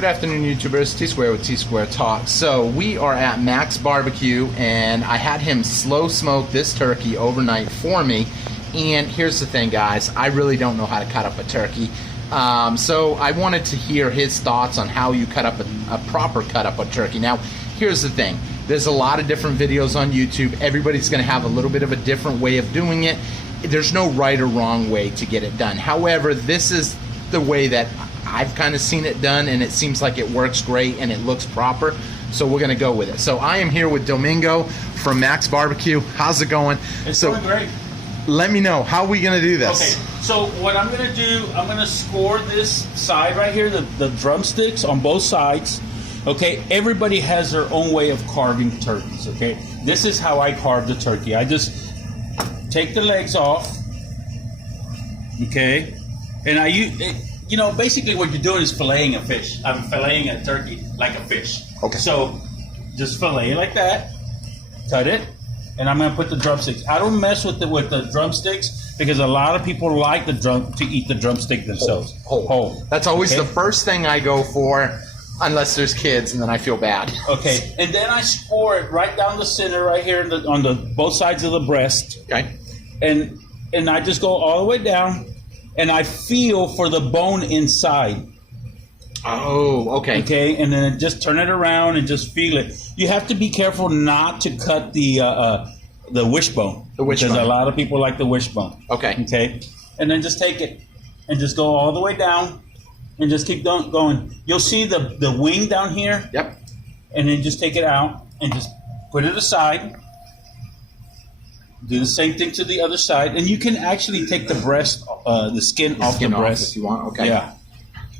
Good afternoon, YouTubers. Tsquare with Tsquare Talk. So we are at Mac's Barbecue, and I had him slow smoke this turkey overnight for me. And here's the thing, guys. I really don't know how to cut up a turkey. So I wanted to hear his thoughts on how you cut up a proper cut up a turkey. Now, here's the thing. There's a lot of different videos on YouTube. Everybody's going to have a little bit of a different way of doing it. There's no right or wrong way to get it done. However, this is the way that I've kind of seen it done, and it seems like it works great and it looks proper, so we're gonna go with it. So I am here with Domingo from Mac's Barbecue. How's it going? It's going great. Let me know, how are we gonna do this? Okay, so what I'm gonna do, I'm gonna score this side right here, the drumsticks on both sides. Okay, everybody has their own way of carving turkeys. Okay, this is how I carve the turkey. I just take the legs off. Okay, and I use. You know, basically what you're doing is filleting a fish. I'm filleting a turkey like a fish. Okay. So just fillet it like that, cut it, and I'm gonna put the drumsticks. I don't mess with the drumsticks because a lot of people like to eat the drumstick themselves. Whole. That's always the first thing I go for, unless there's kids, and then I feel bad. Okay, and then I score it right down the center, right here on the both sides of the breast. Okay. And I just go all the way down. And I feel for the bone inside. Oh, okay. Okay, and then just turn it around and just feel it. You have to be careful not to cut the wishbone. The wishbone. Because a lot of people like the wishbone. Okay. Okay, and then just take it and just go all the way down and just keep going. You'll see the wing down here. Yep. And then just take it out and just put it aside. Do the same thing to the other side, and you can actually take the breast, the skin off the breast if you want. Okay. Yeah.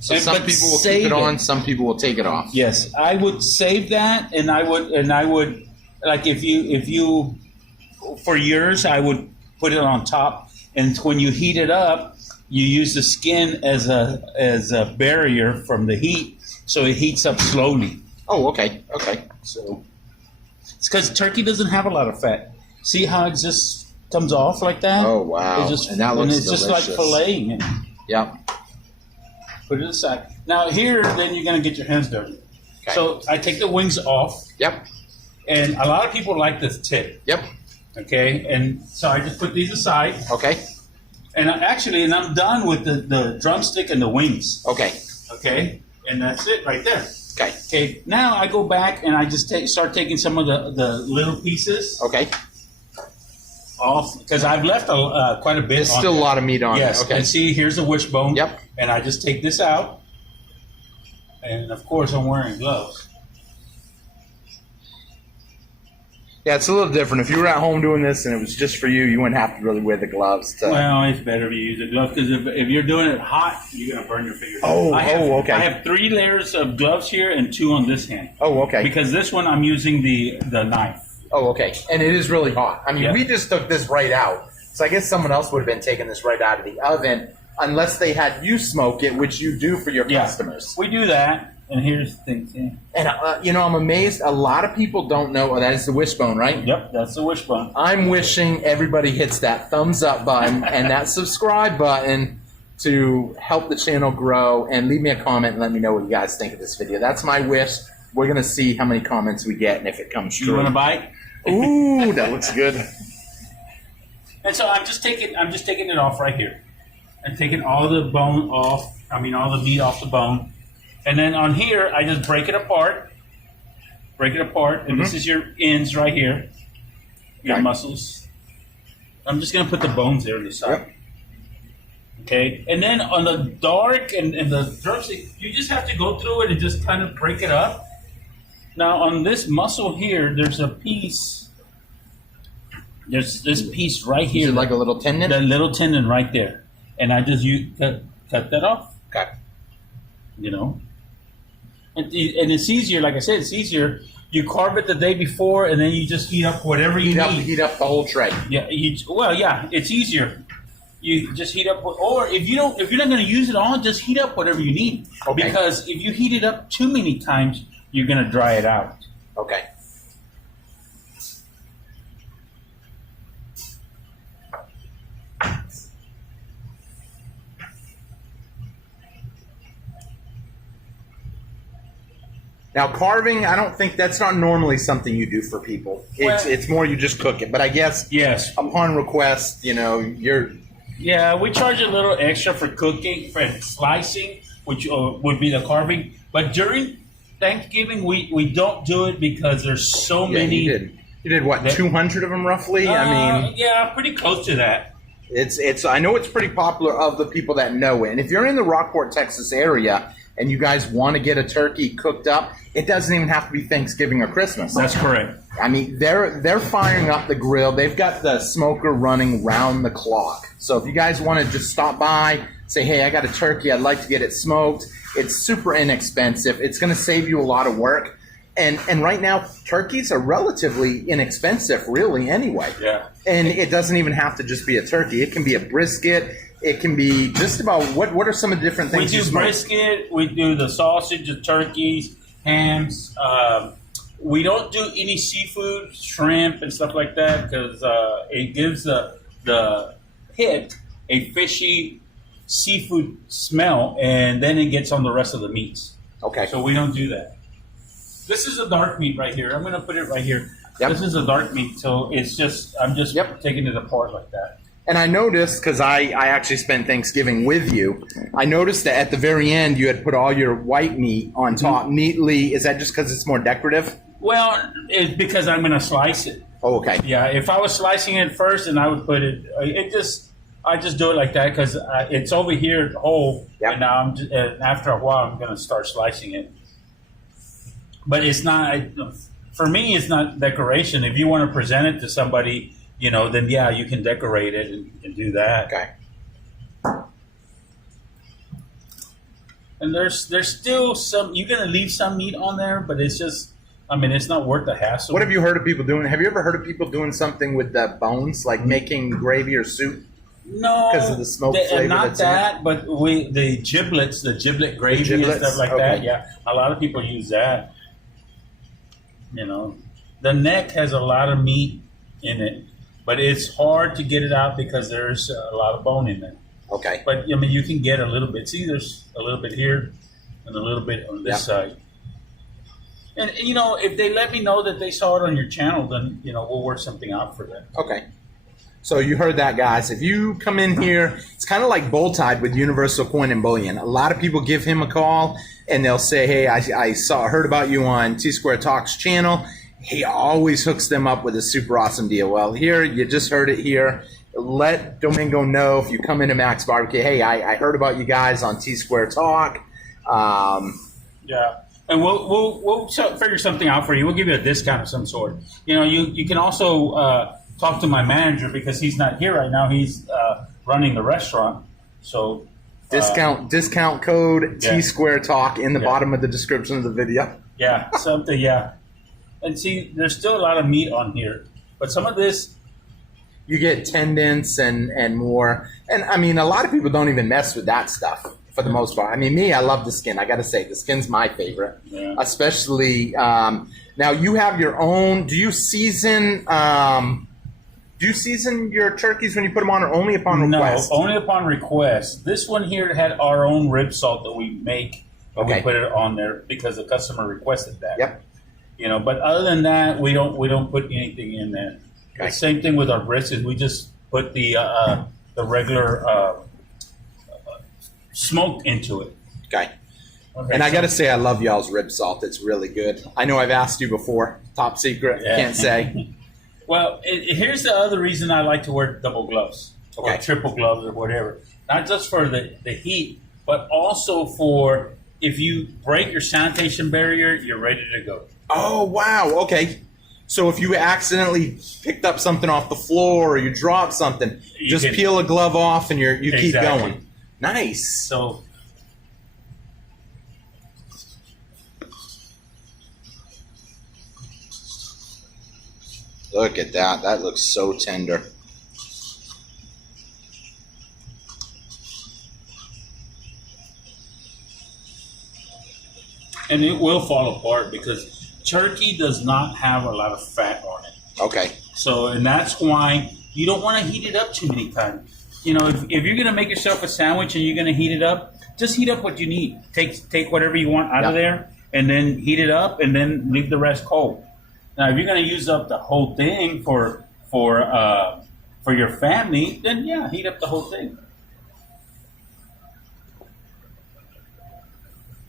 So some people will keep it on, some people will take it off. Yes, I would save that, and I would like if you for yours, I would put it on top, and when you heat it up, you use the skin as a barrier from the heat, so it heats up slowly. Oh, okay. Okay. So it's because turkey doesn't have a lot of fat. See how it just comes off like that? Oh, wow. And that looks delicious. Just like filleting it. Yep. Put it aside. Now here, then you're going to get your hands dirty. Okay. So I take the wings off. Yep. And a lot of people like this tip. Yep. Okay. And so I just put these aside. Okay. And I'm done with the drumstick and the wings. Okay. Okay. And that's it right there. Okay. Okay. Now I go back and I just start taking some of the little pieces. Okay. Off because I've left quite a bit. There's still a lot of meat on it. Yes. Okay. And see, here's the wishbone. Yep. And I just take this out, and of course I'm wearing gloves. Yeah, it's a little different. If you were at home doing this and it was just for you, you wouldn't have to really wear the gloves. Well, it's better if you use the gloves because if you're doing it hot, you're gonna burn your fingers. Okay. I have 3 layers of gloves here and 2 on this hand. Oh, okay. Because this one I'm using the knife. Oh, okay. And it is really hot. I mean, yeah. We just took this right out. So I guess someone else would have been taking this right out of the oven unless they had you smoke it, which you do for your customers. We do that. And here's the thing. Yeah. And, you know, I'm amazed. A lot of people don't know. Oh, that is the wishbone, right? Yep, that's the wishbone. I'm wishing everybody hits that thumbs up button and that subscribe button to help the channel grow. And leave me a comment and let me know what you guys think of this video. That's my wish. We're going to see how many comments we get and if it comes true. You want to bite? Ooh, that looks good. And so I'm just taking it off right here. I'm taking all the bone off. I mean, all the meat off the bone. And then on here, I just break it apart. And this is your ends right here. Your muscles. I'm just going to put the bones there on the side. Yep. Okay. And then on the dark and the drumstick, you just have to go through it and just kind of break it up. Now on this muscle here, there's a piece. There's this piece right here. Is it like a little tendon? That little tendon right there. And I just cut that off. Okay. You know. And it's easier, like I said, it's easier. You carve it the day before, and then you just heat up whatever you need. Heat up the whole tray. Yeah. It's easier. You just heat up, or if you're not going to use it all, just heat up whatever you need. Okay. Because if you heat it up too many times, you're going to dry it out. Okay. Now, carving, I don't think that's not normally something you do for people. It's more you just cook it. But I guess Yes. upon request, you're... Yeah, we charge a little extra for cooking, for slicing, which would be the carving. But during Thanksgiving, we don't do it because there's so many. You did what, 200 of them roughly? Yeah, pretty close to that. It's. I know it's pretty popular of the people that know it. And if you're in the Rockport, Texas area, and you guys want to get a turkey cooked up, it doesn't even have to be Thanksgiving or Christmas. That's correct. I mean, they're firing up the grill. They've got the smoker running round the clock. So if you guys want to just stop by, say, hey, I got a turkey, I'd like to get it smoked. It's super inexpensive. It's going to save you a lot of work. And right now, turkeys are relatively inexpensive, really, anyway. Yeah. And it doesn't even have to just be a turkey. It can be a brisket. It can be just about what are some of the different things you do smoke? Brisket. We do the sausage, the turkeys, hams. We don't do any seafood, shrimp, and stuff like that because it gives the pit a fishy seafood smell, and then it gets on the rest of the meats. Okay. So we don't do that. This is a dark meat right here. I'm going to put it right here. Yep. This is a dark meat, so I'm just taking it apart like that. And I noticed, because I actually spent Thanksgiving with you, I noticed that at the very end you had put all your white meat on top neatly. Is that just because it's more decorative? Well, it's because I'm going to slice it. Oh, okay. Yeah, if I was slicing it first, and I would put it. I just do it like that because it's over here whole, and now after a while I'm going to start slicing it. But it's not. For me, it's not decoration. If you want to present it to somebody, then yeah, you can decorate it and do that. Okay. And there's still some. You're going to leave some meat on there, but it's just. I mean, it's not worth the hassle. What have you heard of people doing? Have you ever heard of people doing something with the bones, like making gravy or soup? No, because of the smoke flavor. Not that, but the giblet gravy and stuff like that. Yeah, a lot of people use that. The neck has a lot of meat in it, but it's hard to get it out because there's a lot of bone in it. Okay. But I mean, you can get a little bit. See, there's a little bit here and a little bit on this side. And if they let me know that they saw it on your channel, then we'll work something out for them. Okay. So you heard that, guys. If you come in here, it's kind of like Bull Tide with Universal Coin and Bullion. A lot of people give him a call, and they'll say, hey, I heard about you on Tsquare Talks channel. He always hooks them up with a super awesome deal. Well, here, you just heard it here. Let Domingo know if you come into Max Barbecue, hey, I heard about you guys on Tsquare Talk. Yeah. And we'll figure something out for you. We'll give you a discount of some sort. You can also talk to my manager because he's not here right now. He's running the restaurant. So discount code Tsquare Talk in the bottom of the description of the video. Yeah, something. Yeah. And see, there's still a lot of meat on here, but some of this. You get tendons and more. And I mean, a lot of people don't even mess with that stuff. For the most part. I mean, me, I love the skin. I got to say, the skin's my favorite. Yeah. Especially, now you have your own, do you season your turkeys when you put them on or only upon request? No, only upon request. This one here had our own rib salt that we make, but we put it on there because the customer requested that. Yep. But other than that, we don't put anything in there. Okay. The same thing with our brisket. We just put the regular smoke into it. Okay. And I got to say, I love y'all's rib salt. It's really good. I know I've asked you before. Top secret. Yeah. Can't say. Well, here's the other reason I like to wear double gloves or triple gloves or whatever. Not just for the heat, but also for if you break your sanitation barrier, you're ready to go. Oh, wow. Okay. So if you accidentally picked up something off the floor or you dropped something, just peel a glove off and you keep going. Nice. So, look at that. That looks so tender. And it will fall apart because turkey does not have a lot of fat on it. Okay. So, and that's why you don't want to heat it up too many times. If you're going to make yourself a sandwich and you're going to heat it up, just heat up what you need. Take whatever you want out of there and then heat it up, and then leave the rest cold. Now, if you're going to use up the whole thing for your family, then yeah, heat up the whole thing.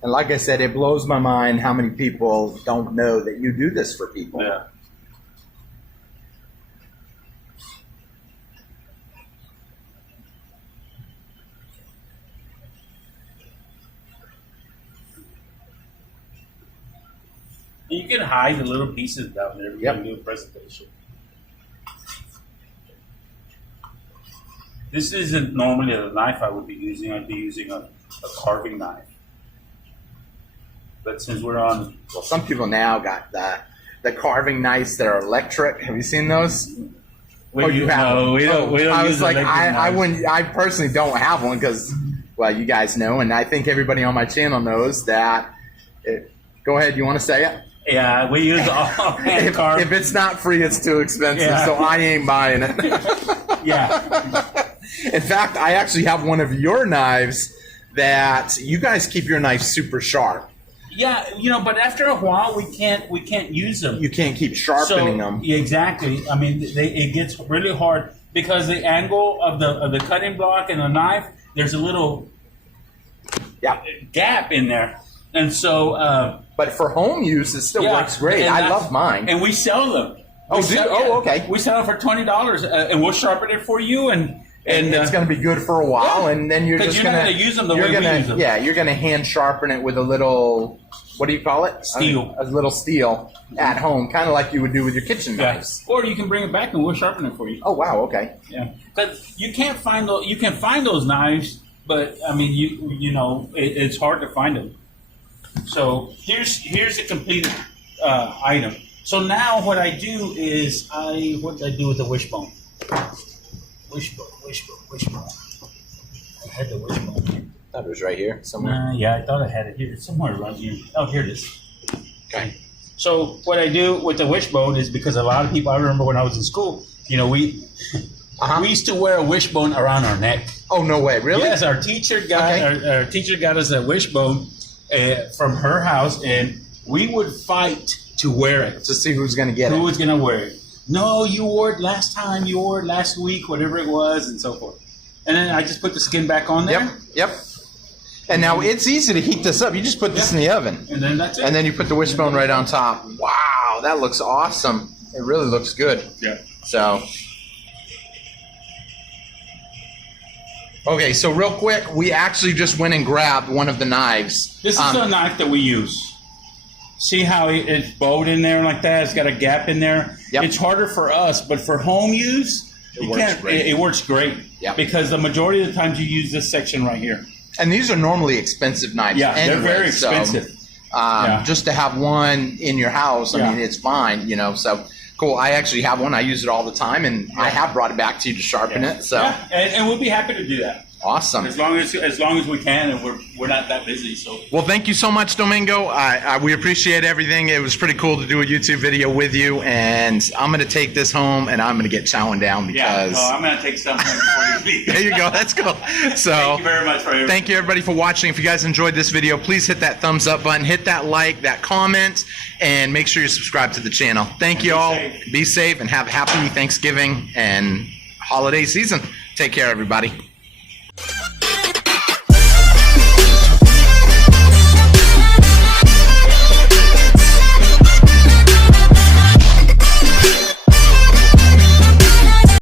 And like I said, it blows my mind how many people don't know that you do this for people. Yeah. You can hide the little pieces down there when you do a presentation. This isn't normally the knife I would be using. I'd be using a carving knife. But since we're on... Well, some people now got the carving knives that are electric. Have you seen those? We don't I was use like, electric knives. I personally don't have one because, well, you guys know, and I think everybody on my channel knows that. Go ahead, you want to say it? Yeah, we use all hand carved. If it's not free, it's too expensive, so I ain't buying it. Yeah. In fact, I actually have one of your knives that you guys keep your knives super sharp. Yeah, but after a while, we can't use them. You can't keep sharpening them. Yeah, exactly. I mean, it gets really hard because the angle of the cutting block and the knife, there's a little gap in there, and so. But for home use, it still works great. I love mine. And we sell them. Okay. We sell them for $20, and we'll sharpen it for you, and it's going to be good for a while, and then you're just going to use them the way we use them. Yeah, you're going to hand sharpen it with a little, what do you call it? Steel. A little steel at home, kind of like you would do with your kitchen knives. Or you can bring it back, and we'll sharpen it for you. Oh wow, okay. Yeah, but you can't find those. You can find those knives, but I mean, it's hard to find them. So here's a completed item. So now what I do is what did I do with the wishbone? Wishbone. I had the wishbone. I thought it was right here somewhere. Yeah, I thought I had it here. It's somewhere around here. Oh, here it is. Okay. So what I do with the wishbone is because a lot of people, I remember when I was in school, we used to wear a wishbone around our neck. Oh, no way. Really? Yes, our teacher got us a wishbone from her house, and we would fight to wear it. To see who's going to get it. Who was going to wear it. No, you wore it last time, you wore it last week, whatever it was, and so forth. And then I just put the skin back on there. Yep. And now it's easy to heat this up. You just put this in the oven. And then that's it. And then you put the wishbone right on top. Wow, that looks awesome. It really looks good. Yeah. So... Okay, so real quick, we actually just went and grabbed one of the knives. This is the knife that we use. See how it's bowed in there like that? It's got a gap in there. Yep. It's harder for us, but for home use, it works great. Yep. Because the majority of the times you use this section right here. And these are normally expensive knives. Yeah, anyway, they're very expensive. So, just to have one in your house, I mean, it's fine, So cool. I actually have one. I use it all the time, and I have brought it back to you to sharpen it. So and we'll be happy to do that. Awesome. As long as we can, and we're not that busy. So. Well, thank you so much, Domingo. We appreciate everything. It was pretty cool to do a YouTube video with you, and I'm going to take this home, and I'm going to get chowing down because... Yeah, I'm going to take something before you leave. There you go. Let's go. So, thank you very much for everything. Thank you, everybody, for watching. If you guys enjoyed this video, please hit that thumbs up button, hit that like, that comment, and make sure you subscribe to the channel. Thank you all. Be safe, and have a happy Thanksgiving and holiday season. Take care, everybody.